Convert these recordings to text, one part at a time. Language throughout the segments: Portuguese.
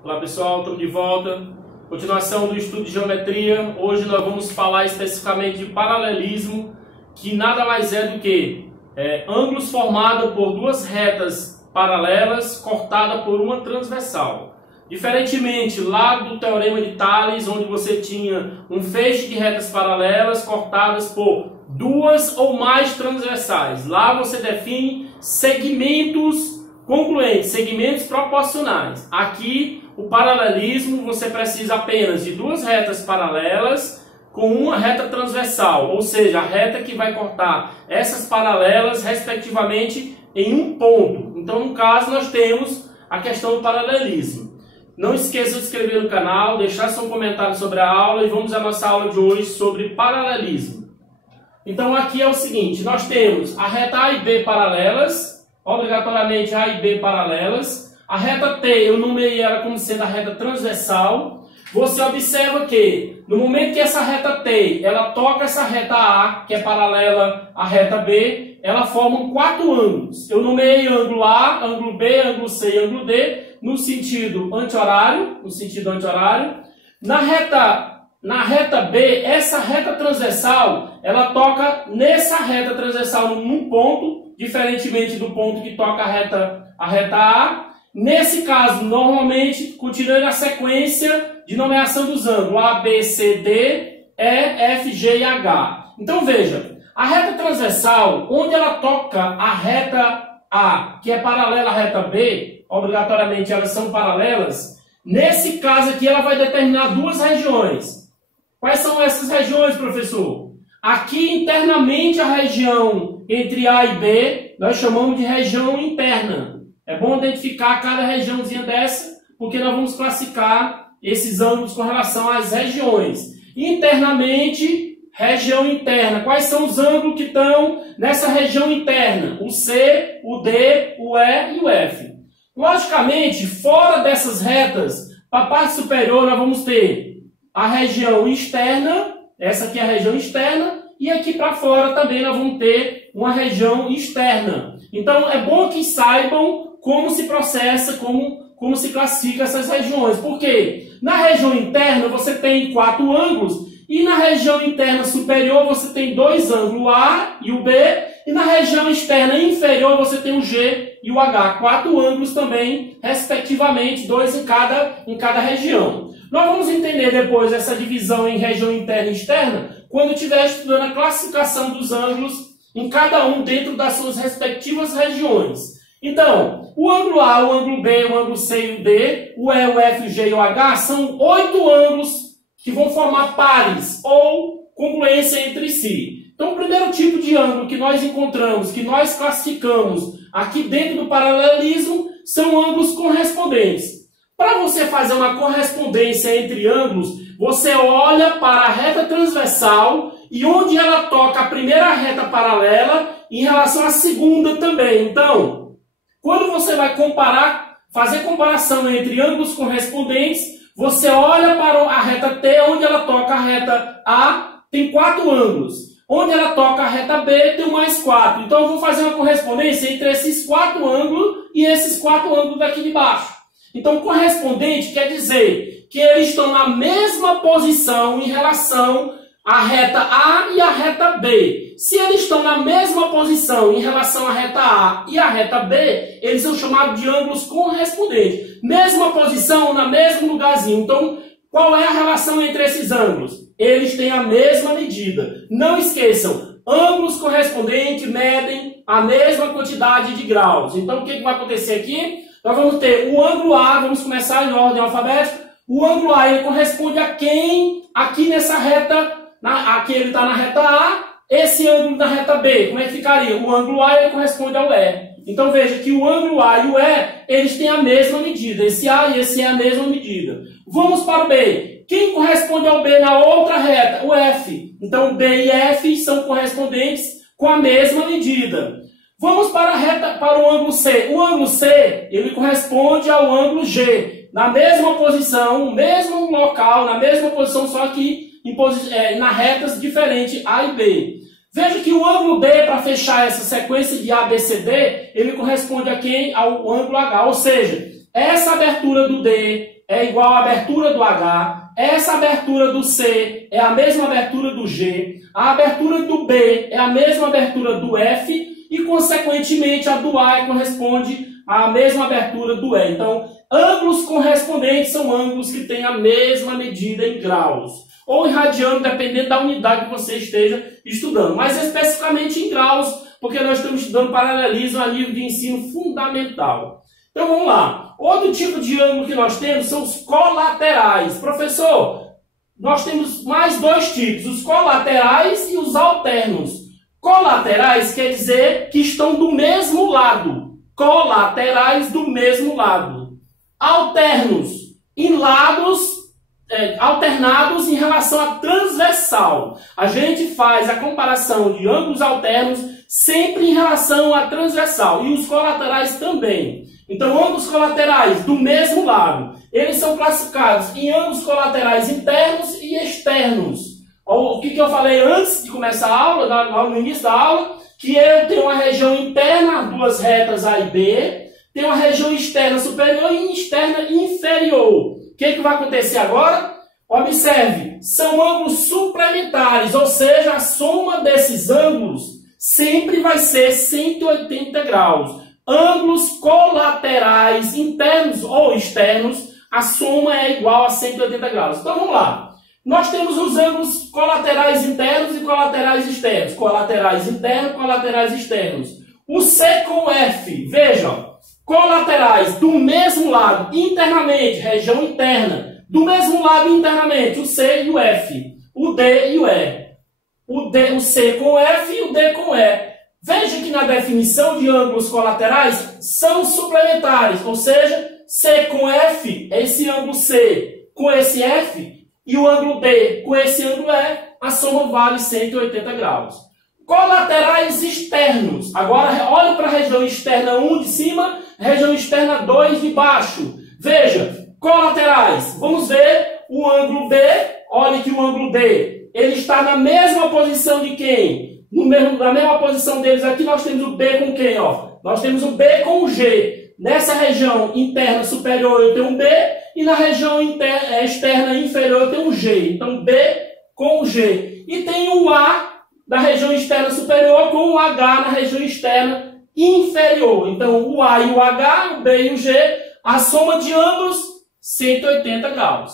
Olá pessoal, estamos de volta. Continuação do estudo de geometria. Hoje nós vamos falar especificamente de paralelismo, que nada mais é do que ângulos formados por duas retas paralelas cortadas por uma transversal. Diferentemente lá do Teorema de Tales, onde você tinha um feixe de retas paralelas cortadas por duas ou mais transversais. Lá você define segmentos congruentes, segmentos proporcionais. Aqui, o paralelismo, você precisa apenas de duas retas paralelas com uma reta transversal, ou seja, a reta que vai cortar essas paralelas, respectivamente, em um ponto. Então, no caso, nós temos a questão do paralelismo. Não esqueça de se inscrever no canal, deixar seu comentário sobre a aula e vamos à nossa aula de hoje sobre paralelismo. Então, aqui é o seguinte, nós temos a reta A e B paralelas, obrigatoriamente A e B paralelas. A reta T, eu numerei ela como sendo a reta transversal. Você observa que, no momento que essa reta T, ela toca essa reta A, que é paralela à reta B, ela forma quatro ângulos. Eu numerei ângulo A, ângulo B, ângulo C e ângulo D, no sentido anti-horário. Na reta B, essa reta transversal, ela toca nessa reta transversal num ponto, diferentemente do ponto que toca a reta A. Nesse caso, normalmente, continuando a sequência de numeração dos ângulos A, B, C, D, E, F, G e H. Então veja, a reta transversal, onde ela toca a reta A, que é paralela à reta B, obrigatoriamente elas são paralelas, nesse caso aqui ela vai determinar duas regiões. Quais são essas regiões, professor? Aqui internamente a região entre A e B, nós chamamos de região interna. É bom identificar cada regiãozinha dessa, porque nós vamos classificar esses ângulos com relação às regiões. Internamente, região interna. Quais são os ângulos que estão nessa região interna? O C, o D, o E e o F. Logicamente, fora dessas retas, para a parte superior nós vamos ter a região externa, essa aqui é a região externa, e aqui para fora também nós vamos ter uma região externa. Então é bom que saibam como se processa, como se classifica essas regiões. Porque na região interna você tem quatro ângulos, e na região interna superior você tem dois ângulos, o A e o B, e na região externa inferior você tem o G e o H. Quatro ângulos também, respectivamente, dois em cada região. Nós vamos entender depois essa divisão em região interna e externa quando estiver estudando a classificação dos ângulos em cada um dentro das suas respectivas regiões. Então, o ângulo A, o ângulo B, o ângulo C e o D, o E, o F, o G e o H são 8 ângulos que vão formar pares ou congruência entre si. Então, o primeiro tipo de ângulo que nós encontramos, que nós classificamos aqui dentro do paralelismo, são ângulos correspondentes. Para você fazer uma correspondência entre ângulos, você olha para a reta transversal e onde ela toca a primeira reta paralela em relação à segunda também. Então, quando você vai fazer comparação entre ângulos correspondentes, você olha para a reta T, onde ela toca a reta A, tem 4 ângulos. Onde ela toca a reta B, tem mais 4. Então, eu vou fazer uma correspondência entre esses 4 ângulos e esses 4 ângulos daqui de baixo. Então, correspondente quer dizer que eles estão na mesma posição em relação à reta A e à reta B. Se eles estão na mesma posição em relação à reta A e à reta B, eles são chamados de ângulos correspondentes. Mesma posição, no mesmo lugarzinho. Então, qual é a relação entre esses ângulos? Eles têm a mesma medida. Não esqueçam, ângulos correspondentes medem a mesma quantidade de graus. Então, o que vai acontecer aqui? Nós vamos ter o ângulo A, vamos começar em ordem alfabética. O ângulo A ele corresponde a quem? Aqui nessa reta, aqui ele está na reta A, esse ângulo na reta B, como é que ficaria? O ângulo A ele corresponde ao E. Então veja que o ângulo A e o E, eles têm a mesma medida. Esse A e esse E a mesma medida. Vamos para o B. Quem corresponde ao B na outra reta? O F. Então B e F são correspondentes com a mesma medida. Vamos para o ângulo C. O ângulo C, ele corresponde ao ângulo G. Na mesma posição, no mesmo local, na mesma posição, só que na retas diferentes A e B. Veja que o ângulo D, para fechar essa sequência de A, B, C, D, ele corresponde a quem? Ao ângulo H. Ou seja, essa abertura do D é igual à abertura do H, essa abertura do C é a mesma abertura do G, a abertura do B é a mesma abertura do F e, consequentemente, a do A corresponde à mesma abertura do E. Então, ângulos correspondentes são ângulos que têm a mesma medida em graus, ou em radiano, dependendo da unidade que você esteja estudando, mas especificamente em graus, porque nós estamos estudando paralelismo a nível de ensino fundamental. Então vamos lá. Outro tipo de ângulo que nós temos são os colaterais. Professor, nós temos mais dois tipos, os colaterais e os alternos. Colaterais quer dizer que estão do mesmo lado. Colaterais do mesmo lado. Alternos, em lados alternados em relação à transversal. A gente faz a comparação de ângulos alternos sempre em relação à transversal. E os colaterais também. Então, ângulos colaterais do mesmo lado, eles são classificados em ângulos colaterais internos e externos. O que eu falei antes de começar a aula, lá no início da aula, que eu tenho uma região interna, duas retas A e B, tenho uma região externa superior e externa inferior. O que vai acontecer agora? Observe, são ângulos suplementares, ou seja, a soma desses ângulos sempre vai ser 180 graus. Ângulos colaterais internos ou externos, a soma é igual a 180 graus. Então vamos lá. Nós temos os ângulos colaterais internos e colaterais externos. Colaterais internos, colaterais externos. O C com o F, vejam, colaterais do mesmo lado, internamente, região interna. Do mesmo lado, internamente, o C e o F. O D e o E. O C com o F e o D com o E. Veja que na definição de ângulos colaterais são suplementares, ou seja, C com F, esse ângulo C com esse F, e o ângulo D com esse ângulo E, a soma vale 180 graus. Colaterais externos. Agora olhe para a região externa 1 de cima, região externa 2 de baixo. Veja, colaterais. Vamos ver o ângulo D. Olhe que o ângulo D ele está na mesma posição de quem? Na mesma posição deles aqui, nós temos o B com quem? Ó? Nós temos o B com o G. Nessa região interna superior eu tenho um B, e na região externa inferior eu tenho um G. Então, B com o G. E tem o A da região externa superior com o H na região externa inferior. Então, o A e o H, o B e o G, a soma de ambos, 180 graus.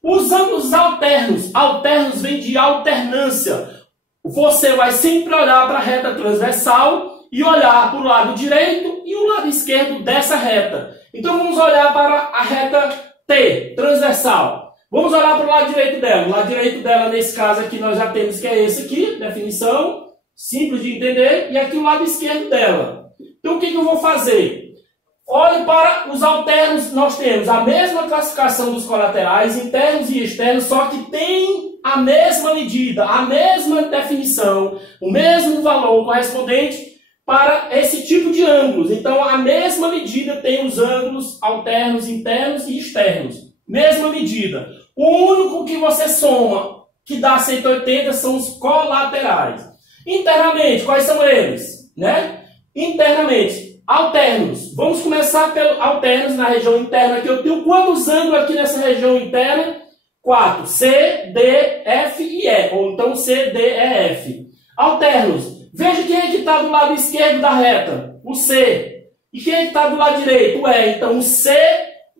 Os ângulos alternos. Alternos vem de alternância. Você vai sempre olhar para a reta transversal e olhar para o lado direito e o lado esquerdo dessa reta. Então vamos olhar para a reta T, transversal. Vamos olhar para o lado direito dela. O lado direito dela, nesse caso aqui, nós já temos que é esse aqui, definição, simples de entender, e aqui o lado esquerdo dela. Então o que eu vou fazer? Olhe para os alternos, nós temos a mesma classificação dos colaterais, internos e externos, só que tem a mesma medida, a mesma definição, o mesmo valor correspondente para esse tipo de ângulos. Então, a mesma medida tem os ângulos alternos, internos e externos. Mesma medida. O único que você soma, que dá 180, são os colaterais. Internamente, quais são eles? Né? Internamente, alternos. Vamos começar pelo alternos na região interna, que eu tenho quantos ângulos aqui nessa região interna? 4. C, D, F e E. Ou então C, D, E, F. Alternos. Veja quem é que está do lado esquerdo da reta. O C. E quem é que está do lado direito? O E. Então o C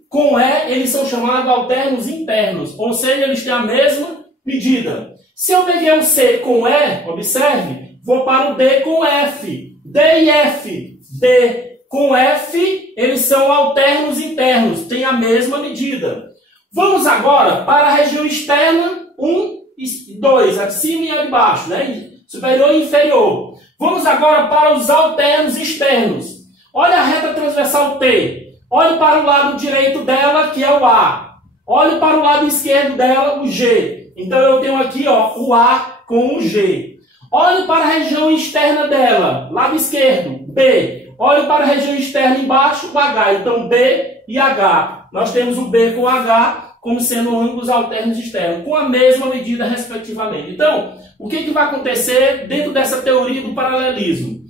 com E, eles são chamados alternos internos. Ou seja, eles têm a mesma medida. Se eu peguei o C com E, observe, vou para o D com F. D e F. D com F, eles são alternos internos. Têm a mesma medida. Vamos agora para a região externa 1 e 2, a de cima e a de baixo, né? Superior e inferior. Vamos agora para os alternos externos. Olha a reta transversal T. Olhe para o lado direito dela, que é o A. Olhe para o lado esquerdo dela, o G. Então eu tenho aqui ó, o A com o G. Olhe para a região externa dela, lado esquerdo, B. Olhe para a região externa embaixo, o H. Então B e H. Nós temos o B com H como sendo ângulos alternos externos, com a mesma medida respectivamente. Então, o que vai acontecer dentro dessa teoria do paralelismo?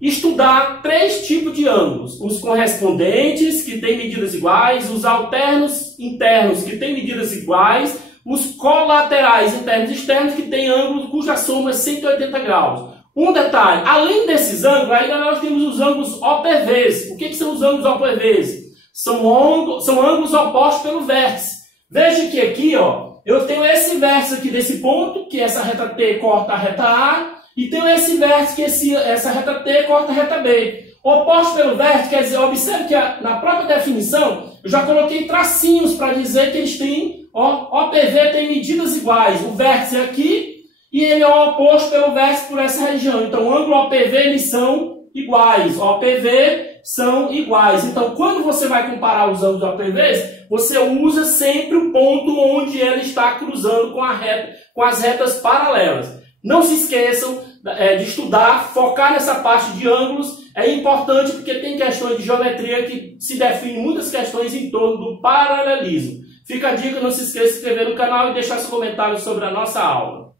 estudar 3 tipos de ângulos: os correspondentes, que têm medidas iguais, os alternos internos, que têm medidas iguais, os colaterais internos e externos, que têm ângulos cuja soma é 180 graus. Um detalhe: além desses ângulos, ainda nós temos os ângulos OPVs. O que são os ângulos OPVs? São ângulos opostos pelo vértice. Veja que aqui, ó, eu tenho esse vértice aqui desse ponto, que essa reta T corta a reta A, e tenho esse vértice, que essa reta T corta a reta B. Oposto pelo vértice, quer dizer, observe que na própria definição, eu já coloquei tracinhos para dizer que eles têm, ó, OPV tem medidas iguais. O vértice é aqui, e ele é oposto pelo vértice por essa região. Então, o ângulo OPV, eles são iguais. OPV são iguais. Então, quando você vai comparar os ângulos OPVs, você usa sempre o ponto onde ela está cruzando com as retas paralelas. Não se esqueçam de estudar, focar nessa parte de ângulos. É importante porque tem questões de geometria que se definem muitas questões em torno do paralelismo. Fica a dica, não se esqueça de se inscrever no canal e deixar seu comentário sobre a nossa aula.